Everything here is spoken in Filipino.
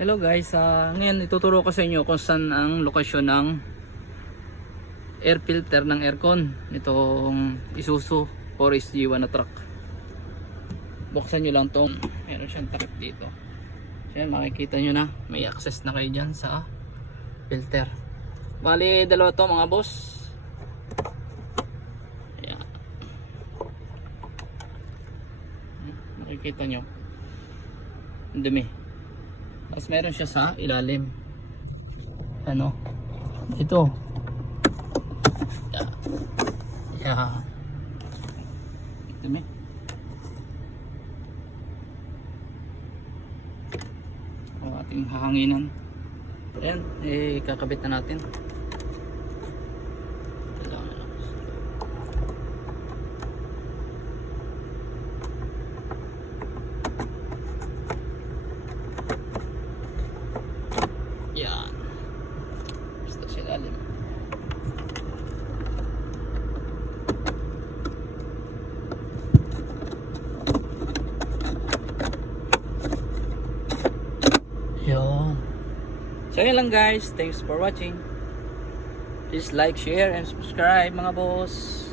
Hello guys, ngayon ituturo ko sa inyo kung saan ang lokasyon ng air filter ng aircon nitong Isuzu 4SG1 na truck. Buksan nyo lang tong, meron siyang truck dito. Ayan, makikita nyo na, may access na kayo dyan sa filter. Bali, dalawa to mga boss. Ayan. Makikita nyo, ang dumi. Tapos meron siya sa ilalim. Ano? Ito. Yeah. Dumi. Ang ating hahanginan. Ayan, kakabit na natin. Yan. Basta sa ilalim. Yan. So yun lang guys. Thanks for watching. Please like, share, and subscribe mga boss.